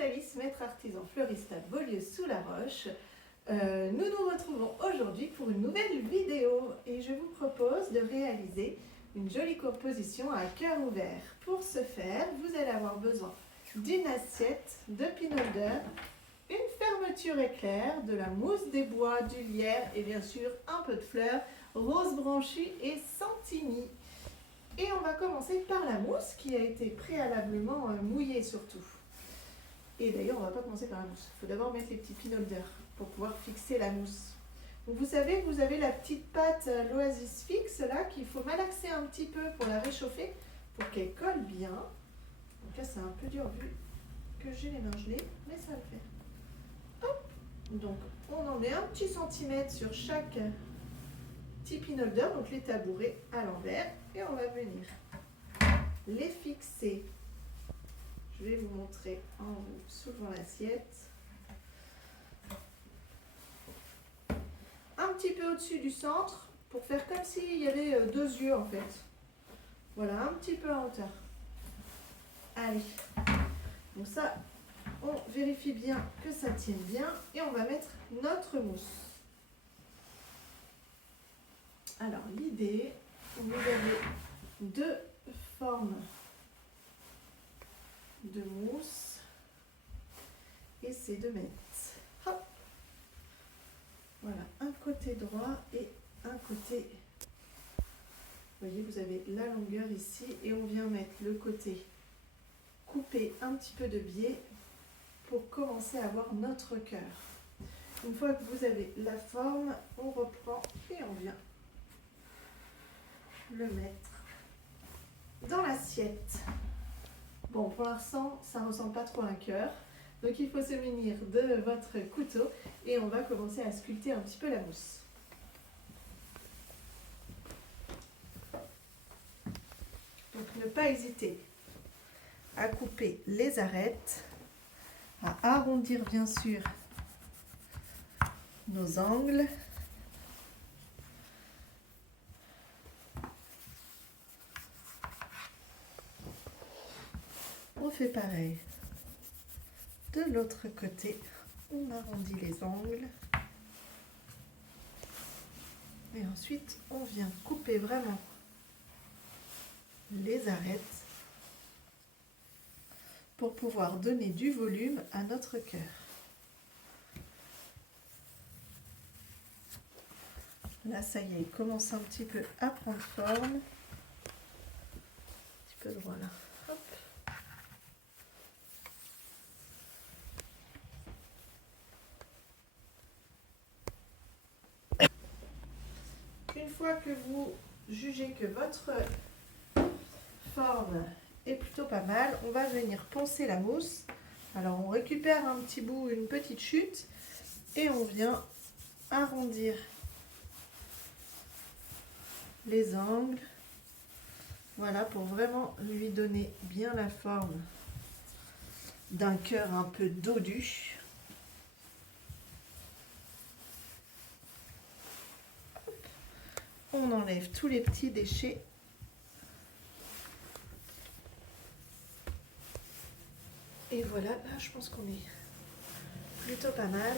Alice, maître artisan fleuriste à Beaulieu-sous-la-Roche. Nous nous retrouvons aujourd'hui pour une nouvelle vidéo et je vous propose de réaliser une jolie composition à cœur ouvert. Pour ce faire, vous allez avoir besoin d'une assiette, de pin holder, une fermeture éclair, de la mousse des bois, du lierre et bien sûr un peu de fleurs, rose branchue et sentini. Et on va commencer par la mousse qui a été préalablement mouillée surtout. Et d'ailleurs, on ne va pas commencer par la mousse. Il faut d'abord mettre les petits pin holders pour pouvoir fixer la mousse. Donc vous savez, vous avez la petite pâte l'Oasis Fix là qu'il faut malaxer un petit peu pour la réchauffer pour qu'elle colle bien. Donc là, c'est un peu dur vu que j'ai les mains gelées, mais ça va le faire. Hop. Donc on en met un petit centimètre sur chaque petit pin holder, donc les tabourets à l'envers, et on va venir les fixer. Je vais vous montrer en vous soulevant l'assiette. Un petit peu au-dessus du centre pour faire comme s'il y avait deux yeux en fait. Voilà, un petit peu en hauteur. Allez, donc ça, on vérifie bien que ça tienne bien et on va mettre notre mousse. Alors l'idée, vous avez deux formes de mousse et c'est de mettre, hop, voilà, un côté droit et un côté, vous voyez, vous avez la longueur ici et on vient mettre le côté coupé un petit peu de biais pour commencer à avoir notre cœur. Une fois que vous avez la forme, on reprend et on vient le mettre dans l'assiette. Bon, pour l'instant, ça ne ressemble pas trop à un cœur. Donc, il faut se munir de votre couteau et on va commencer à sculpter un petit peu la mousse. Donc, ne pas hésiter à couper les arêtes, à arrondir bien sûr nos angles. On fait pareil de l'autre côté, on arrondit les angles et ensuite on vient couper vraiment les arêtes pour pouvoir donner du volume à notre cœur. Là ça y est, il commence un petit peu à prendre forme, un petit peu droit là. Hop. Une fois que vous jugez que votre forme est plutôt pas mal, on va venir poncer la mousse. Alors on récupère un petit bout, une petite chute, et on vient arrondir les angles. Voilà, pour vraiment lui donner bien la forme d'un cœur un peu dodu. On enlève tous les petits déchets. Et voilà, là je pense qu'on est plutôt pas mal.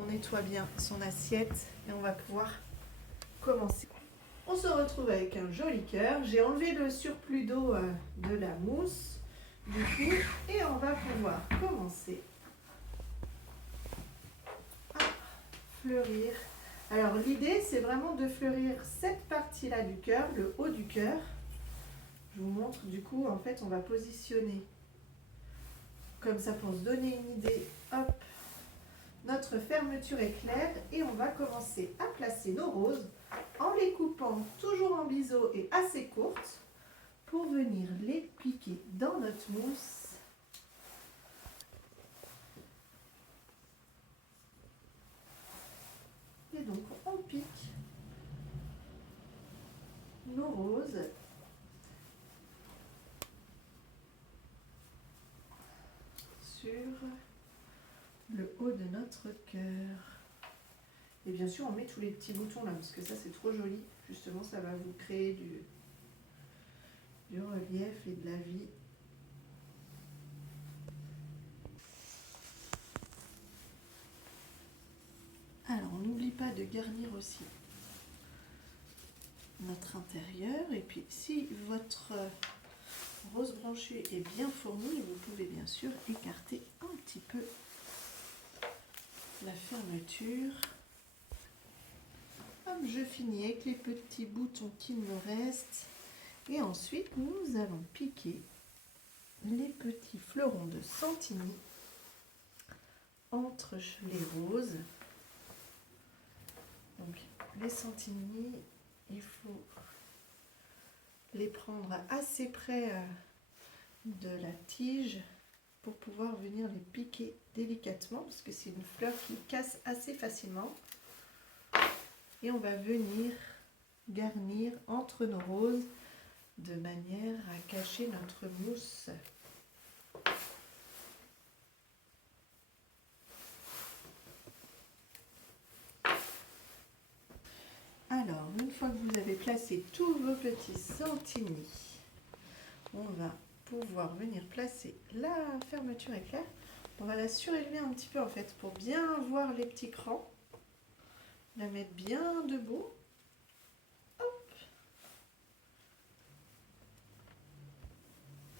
On nettoie bien son assiette et on va pouvoir commencer. On se retrouve avec un joli cœur. J'ai enlevé le surplus d'eau de la mousse du coup et on va pouvoir commencer à fleurir. Alors l'idée c'est vraiment de fleurir cette partie là du cœur, le haut du cœur. Je vous montre du coup, en fait on va positionner comme ça pour se donner une idée. Hop, notre fermeture éclair et on va commencer à placer nos roses en les coupant toujours en biseau et assez courtes pour venir les piquer dans notre mousse. Et donc on pique nos roses sur le haut de notre cœur. Et bien sûr on met tous les petits boutons là parce que ça c'est trop joli. Justement ça va vous créer du relief et de la vie. de garnir aussi notre intérieur. Et puis si votre rose branchée est bien fournie, vous pouvez bien sûr écarter un petit peu la fermeture. Hop, je finis avec les petits boutons qu'il me reste. Et ensuite, nous allons piquer les petits fleurons de Santini entre les roses. Donc, les Santini, il faut les prendre assez près de la tige pour pouvoir venir les piquer délicatement, parce que c'est une fleur qui casse assez facilement. Et on va venir garnir entre nos roses de manière à cacher notre mousse. Alors, une fois que vous avez placé tous vos petits Santini, on va pouvoir venir placer la fermeture éclair. On va la surélever un petit peu en fait pour bien voir les petits crans. La mettre bien debout. Hop.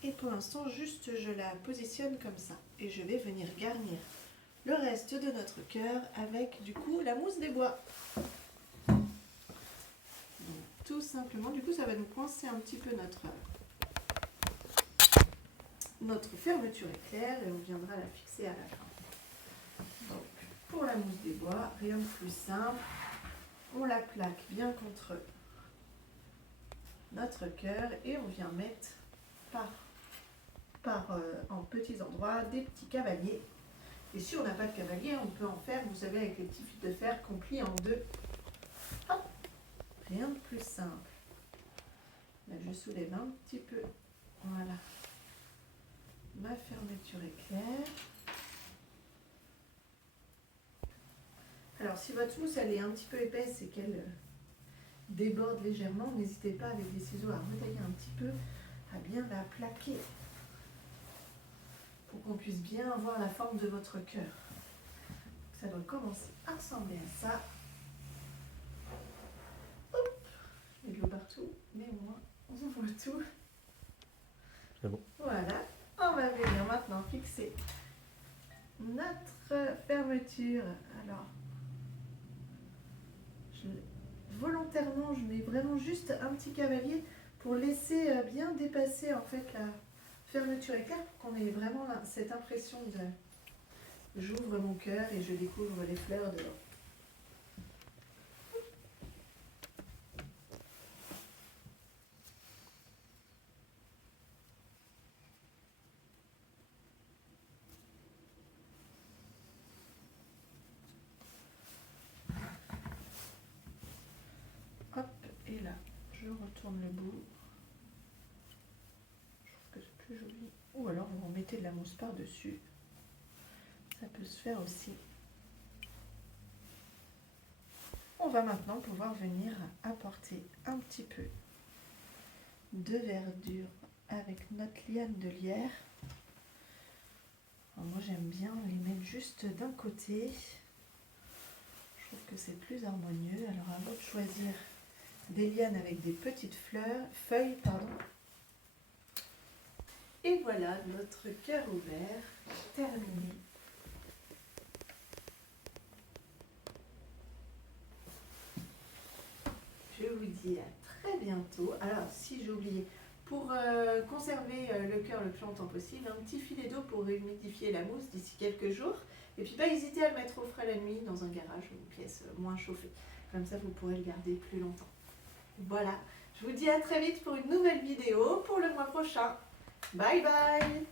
Et pour l'instant, juste je la positionne comme ça. Et je vais venir garnir le reste de notre cœur avec du coup la mousse des bois. Donc, tout simplement, du coup ça va nous coincer un petit peu notre fermeture éclair et on viendra la fixer à la fin. Donc, pour la mousse des bois, rien de plus simple. On la plaque bien contre notre cœur et on vient mettre en petits endroits des petits cavaliers. Et si on n'a pas de cavalier, on peut en faire, vous savez, avec les petits fils de fer qu'on plie en deux. Hop, rien de plus simple. Là, je soulève un petit peu. Voilà. Ma fermeture éclair. Alors, si votre mousse elle est un petit peu épaisse et qu'elle déborde légèrement, n'hésitez pas avec des ciseaux à retailler un petit peu, à bien la plaquer pour qu'on puisse bien voir la forme de votre cœur. Ça doit commencer à ressembler à ça. Hop, il y a de l'eau partout, mais au moins on voit tout. C'est bon. Voilà, on va venir maintenant fixer notre fermeture. Alors, volontairement, je mets vraiment juste un petit cavalier pour laisser bien dépasser en fait la fermeture éclair pour qu'on ait vraiment cette impression de j'ouvre mon cœur et je découvre les fleurs dedans. Hop, et là, je retourne le bout. Je trouve que c'est plus joli. Ou alors vous remettez de la mousse par-dessus. Ça peut se faire aussi. On va maintenant pouvoir venir apporter un petit peu de verdure avec notre liane de lierre. Alors moi j'aime bien les mettre juste d'un côté. Je trouve que c'est plus harmonieux. Alors à vous de choisir des lianes avec des petites feuilles. Et voilà notre cœur ouvert terminé. Je vous dis à très bientôt. Alors si j'ai oublié, pour conserver le cœur le plus longtemps possible, un petit filet d'eau pour humidifier la mousse d'ici quelques jours. Et puis pas hésiter à le mettre au frais la nuit dans un garage ou une pièce moins chauffée. Comme ça vous pourrez le garder plus longtemps. Voilà, je vous dis à très vite pour une nouvelle vidéo pour le mois prochain. Bye bye!